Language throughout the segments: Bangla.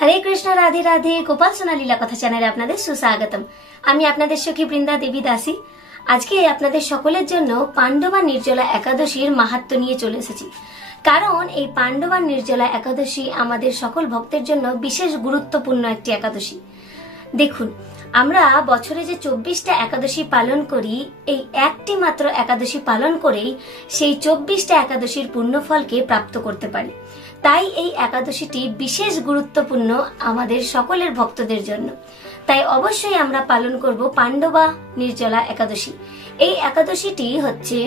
हरे कृष्ण राधे राधे गोपाल सोना लीला कथा चैनेले आपनादेर सुस्वागतम। आमी आपनादेर सखी बृंदा देवी दासी। আজকে আপনাদের সকলের জন্য পাণ্ডবা নির্জলা একাদশীর মাহাত্ম্য নিয়ে চলে এসেছি। কারণ এই পাণ্ডবা নির্জলা একাদশী আমাদের সকল ভক্তের জন্য বিশেষ গুরুত্বপূর্ণ একটি একাদশী। দেখুন, আমরা বছরে যে 24টা একাদশী পালন করি, এই একটি মাত্র একাদশী পালন করেই সেই 24টা একাদশীর পুণ্যফলকে প্রাপ্ত করতে পারি। তাই এই একাদশীটি বিশেষ গুরুত্বপূর্ণ আমাদের সকলের ভক্তদের জন্য। তাই অবশ্যই আমরা পালন করব পাণ্ডবা নির্জলা একাদশী। এই একাদশীটি হচ্ছে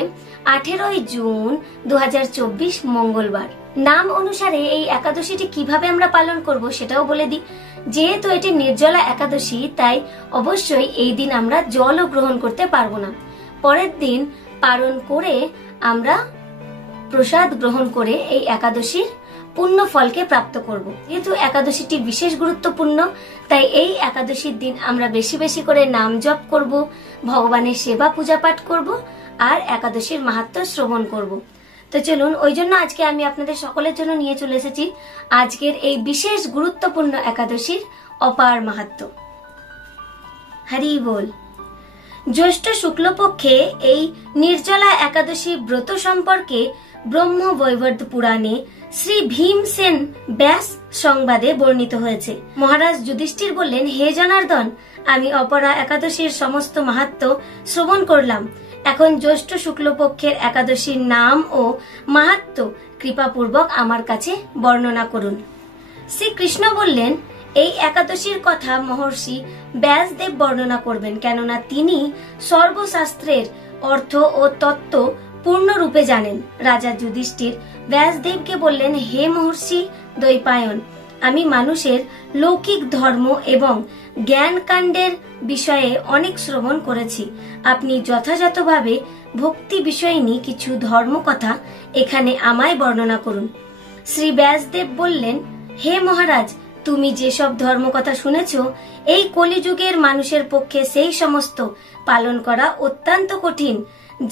18 জুন 2024 মঙ্গলবার। নাম অনুসারে এই একাদশীটি কিভাবে আমরা পালন করব সেটাও বলে দিই। যেহেতু এটি নির্জলা একাদশী, তাই অবশ্যই এই দিন আমরা জলও গ্রহণ করতে পারবো না। পরের দিন পালন করে আমরা প্রসাদ গ্রহণ করে এই একাদশীর পুণ্য ফলকে প্রাপ্ত করব। যেহেতু একাদশীটি বিশেষ গুরুত্বপূর্ণ, তাই এই একাদশীর দিন আমরা বেশি বেশি করে নাম জপ করব, ভগবানের সেবা পূজা পাঠ করব আর একাদশীর মাহাত্ম্য শ্রবণ করব। তো চলুন, ওই জন্য আজকে আমি আপনাদের সকলের জন্য নিয়ে চলে এসেছি আজকের এই বিশেষ গুরুত্বপূর্ণ একাদশীর অপার মাহাত্ম্য। হরি বল। জ্যৈষ্ঠ শুক্লপক্ষে এই নির্জলা একাদশী ব্রত সম্পর্কে ব্রহ্ম বৈবর্ত পুরাণে শ্রী ভীমসেন ব্যাস সংবাদে বর্ণিত হয়েছে। মহারাজ যুধিষ্ঠির বললেন, হে জনার্দন, আমি অপরা একাদশীর সমস্ত মাহাত্ম্য শ্রবণ করলাম। এখন জ্যৈষ্ঠ শুক্লপক্ষের একাদশীর নাম ও মাহাত্ম্য কৃপাপূর্বক আমার কাছে বর্ণনা করুন। শ্রীকৃষ্ণ বললেন, এই একাদশীর কথা মহর্ষি ব্যাসদেব বর্ণনা করবেন, কেননা তিনি সর্বশাস্ত্রের অর্থ ও তত্ত্ব পূর্ণরূপে জানেন। রাজা যুধিষ্ঠির ব্যাসদেবকে বললেন, হে মহর্ষি দ্বৈপায়ন, আমি মানুষের লৌকিক ধর্ম এবং জ্ঞান কাণ্ডের বিষয়ে অনেক শ্রবণ করেছি। আপনি যথাযথভাবে ভক্তি বিষয়নী কিছু ধর্ম কথা এখানে আমায় বর্ণনা করুন। শ্রী ব্যাসদেব বললেন, হে মহারাজ, তুমি যেসব ধর্ম কথা শুনেছ, এই কলিযুগের মানুষের পক্ষে সেই সমস্ত পালন করা অত্যন্ত কঠিন,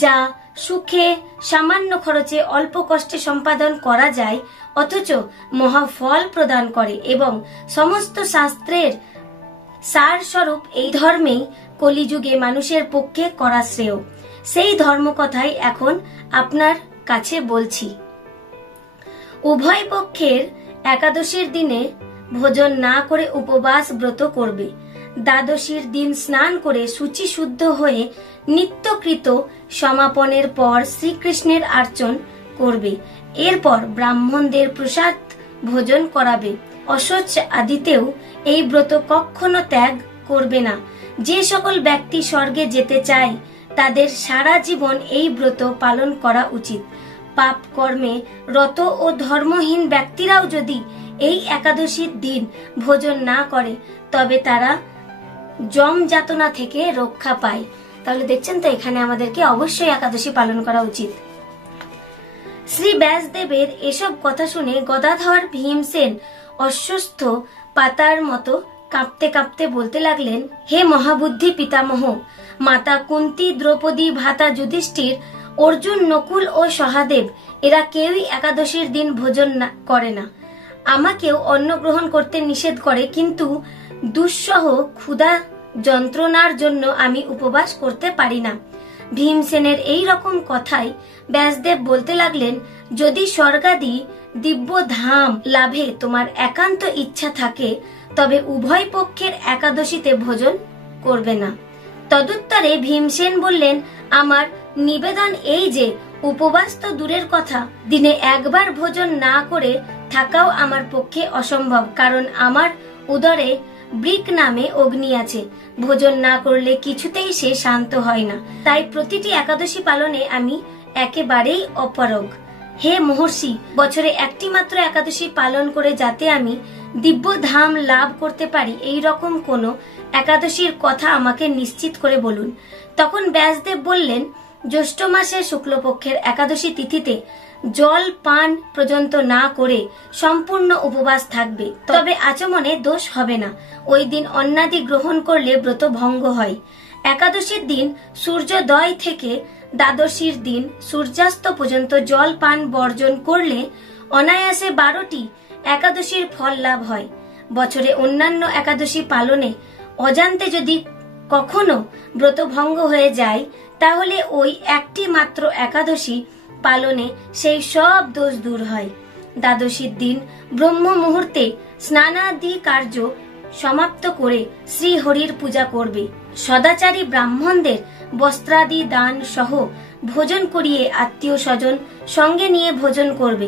যা সুখে সামান্য খরচে অল্প কষ্টে সম্পাদন করা যায়, অথচ মহা ফল প্রদান করে এবং সমস্ত শাস্ত্রের সার স্বরূপ এই ধর্মেই কলিযুগে মানুষের পক্ষে করা শ্রেয়। সেই ধর্ম কথাই এখন আপনার কাছে বলছি। উভয় পক্ষের একাদশীর দিনে ভোজন না করে উপবাস ব্রত করবে। দ্বাদশীর দিন স্নান করে শুচি শুদ্ধ হয়ে নিত্যকৃত সমাপনের পর শ্রীকৃষ্ণের আর্চন করবে। এরপর ব্রাহ্মণদের প্রসাদ ভোজন করাবে। অশৌচ আদিতেও এই ব্রত কখনো ত্যাগ করবে না। যে সকল ব্যক্তি স্বর্গে যেতে চায়, তাদের সারা জীবন এই ব্রত পালন করা উচিত। পাপ কর্মে রত ও ধর্মহীন ব্যক্তিরাও যদি এই একাদশীর দিন ভোজন না করে, তবে তারা যম যাতনা থেকে রক্ষা পায়। তাহলে দেখছেন তো, এখানে আমাদেরকে অবশ্যই একাদশী পালন করা উচিত। শ্রী ব্যাসদেবের এসব কথা শুনে গদাধর ভীমসেন অস্বস্থ পাতার মতো কাঁপতে কাঁপতে বলতে লাগলেন, হে মহাবুদ্ধি পিতামহ, মাতা কুন্তী, দ্রৌপদী, ভ্রাতা যুধিষ্ঠির, অর্জুন, নকুল ও সহদেব এরা কেউই একাদশীর দিন ভোজন করে না। আমাকেও অন্ন গ্রহণ করতে নিষেধ করে, কিন্তু দুঃসহ ক্ষুধা যন্ত্রণার জন্য আমি উপবাস করতে পারি না। ভীমসেনের এই রকম কথাই ব্যাসদেব বলতে লাগলেন, যদি স্বর্গাদি দিব্য ধাম লাভে তোমার একান্ত ইচ্ছা থাকে, তবে উভয় পক্ষের একাদশীতে ভোজন করবে না। তদুত্তরে ভীমসেন বললেন, আমার নিবেদন এই যে, উপবাস তো দূরের কথা, দিনে একবার ভোজন না করে থাকাও আমার পক্ষে অসম্ভব, কারণ আমার উদরে বৃক নামে অগ্নি আছে। ভোজন না করলে কিছুতেই সে শান্ত হয় না। তাই প্রতিটি একাদশী পালনে আমি একেবারেই অপারগ। হে মহর্ষি, বছরে একটি মাত্র একাদশী পালন করে যাতে আমি দিব্য ধাম লাভ করতে পারি, এই রকম কোন একাদশীর কথা আমাকে নিশ্চিত করে বলুন। তখন ব্যাসদেব বললেন, জ্যৈষ্ঠ মাসের শুক্লপক্ষের একাদশী তিথিতে জল পান পর্যন্ত না করে সম্পূর্ণ উপবাস থাকবে, তবে আচমনে দোষ হবে না। ওই দিন অন্নাদি গ্রহণ করলে ব্রত ভঙ্গ হয়। একাদশীর দিন সূর্যোদয় থেকে দ্বাদশীর দিন সূর্যাস্ত পর্যন্ত জল পান বর্জন করলে অনায়াসে 12টি একাদশীর ফল লাভ হয়। বছরে অন্যান্য একাদশী পালনে অজান্তে যদি কখনো ব্রত ভঙ্গ হয়ে যায়, তাহলে ওই একটি মাত্র একাদশী পালনে সেই সব দোষ দূর হয়। দ্বাদশীর দিন ব্রহ্ম মুহূর্তে স্নানাদি কার্য সমাপ্ত করে শ্রী হরির পূজা করবে। সদাচারী ব্রাহ্মণদের বস্ত্রাদি দান সহ ভোজন করিয়ে আত্মীয় স্বজন সঙ্গে নিয়ে ভোজন করবে।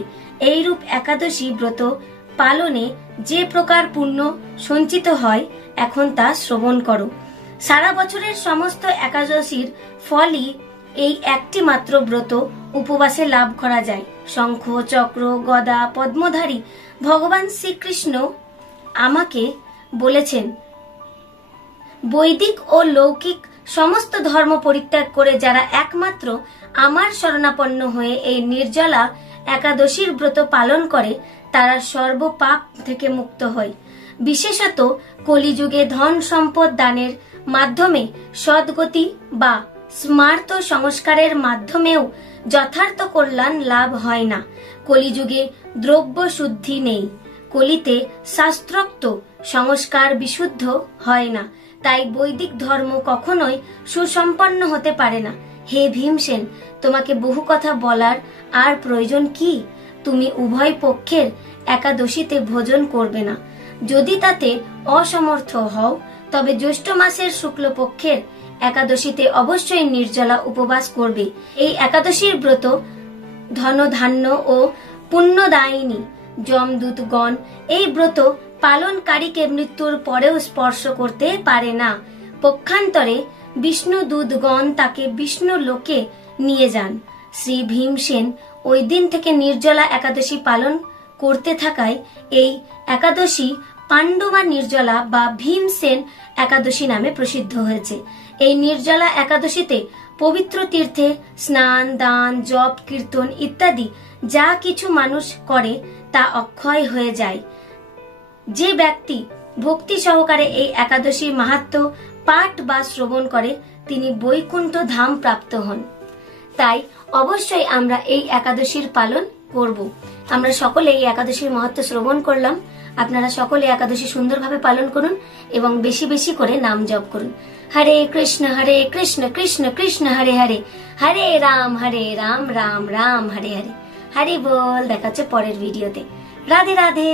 এইরূপ একাদশী ব্রত পালনে যে প্রকার পুণ্য সঞ্চিত হয়, এখন তা শ্রবণ করো। সারা বছরের সমস্ত একাদশীর ফলই এই একটি মাত্র ব্রত উপবাসে লাভ করা যায়। শঙ্খ, চক্র, গদা, পদ্মধারী ভগবান শ্রীকৃষ্ণ আমাকে বলেছেন, বৈদিক ও লৌকিক সমস্ত ধর্ম পরিত্যাগ করে যারা একমাত্র আমার শরণাপন্ন হয়ে এই নির্জলা একাদশীর ব্রত পালন করে, তারা সর্বপাপ থেকে মুক্ত হয়। বিশেষত কলিযুগে ধন সম্পদ দানের মাধ্যমে সদ্গতি বা স্মার্ত সংস্কারের মাধ্যমেও যথার্থ কল্যাণ লাভ হয় না। কলিযুগে দ্রব্য শুদ্ধি নেই, কলিতে শাস্ত্রোক্ত সংস্কার বিশুদ্ধ হয় না, তাই বৈদিক ধর্ম কখনোই সুসম্পন্ন হতে পারে না। হে ভীমসেন, তোমাকে বহু কথা বলার আর প্রয়োজন কি? তুমি উভয় পক্ষের একাদশীতে ভোজন করবে না। যদি তাতে অসমর্থ হও, তবে জ্যৈষ্ঠ মাসের শুক্লপক্ষের একাদশীতে অবশ্যই নির্জলা উপবাস করবে। এই একাদশীর ব্রত ধন ধান্য ও পুণ্যদায়িনী। যমদূতগণ এই ব্রত পালনকারীকে মৃত্যুর পরেও স্পর্শ করতে পারে না। পক্ষান্তরে বিষ্ণু দূতগণ তাকে বিষ্ণু লোকে নিয়ে যান। শ্রী ভীমসেন ওই দিন থেকে নির্জলা একাদশী পালন করতে থাকায় এই একাদশী পাণ্ডবা নির্জলা বা ভীমসেন একাদশী নামে প্রসিদ্ধ হয়েছে। এই নির্জলা একাদশীতে পবিত্র তীর্থে স্নান, দান, জপ, কীর্তন ইত্যাদি যা কিছু মানুষ করে তা অক্ষয় হয়ে যায়। যে ব্যক্তি ভক্তি সহকারে এই একাদশী মাহাত্ম্য পাঠ বা শ্রবণ করে, তিনি বৈকুণ্ঠ ধাম প্রাপ্ত হন। তাই অবশ্যই আমরা এই একাদশীর পালন করব। আমরা সকলে এই একাদশীর মাহাত্ম্য শ্রবণ করলাম। আপনারা সকলে একাদশী সুন্দরভাবে পালন করুন এবং বেশি বেশি করে নাম জপ করুন। হরে কৃষ্ণ কৃষ্ণ কৃষ্ণ হরে হরে, হরে রাম রাম রাম হরে হরে। হরি বল। দেখা হচ্ছে পরের ভিডিওতে। রাধে রাধে।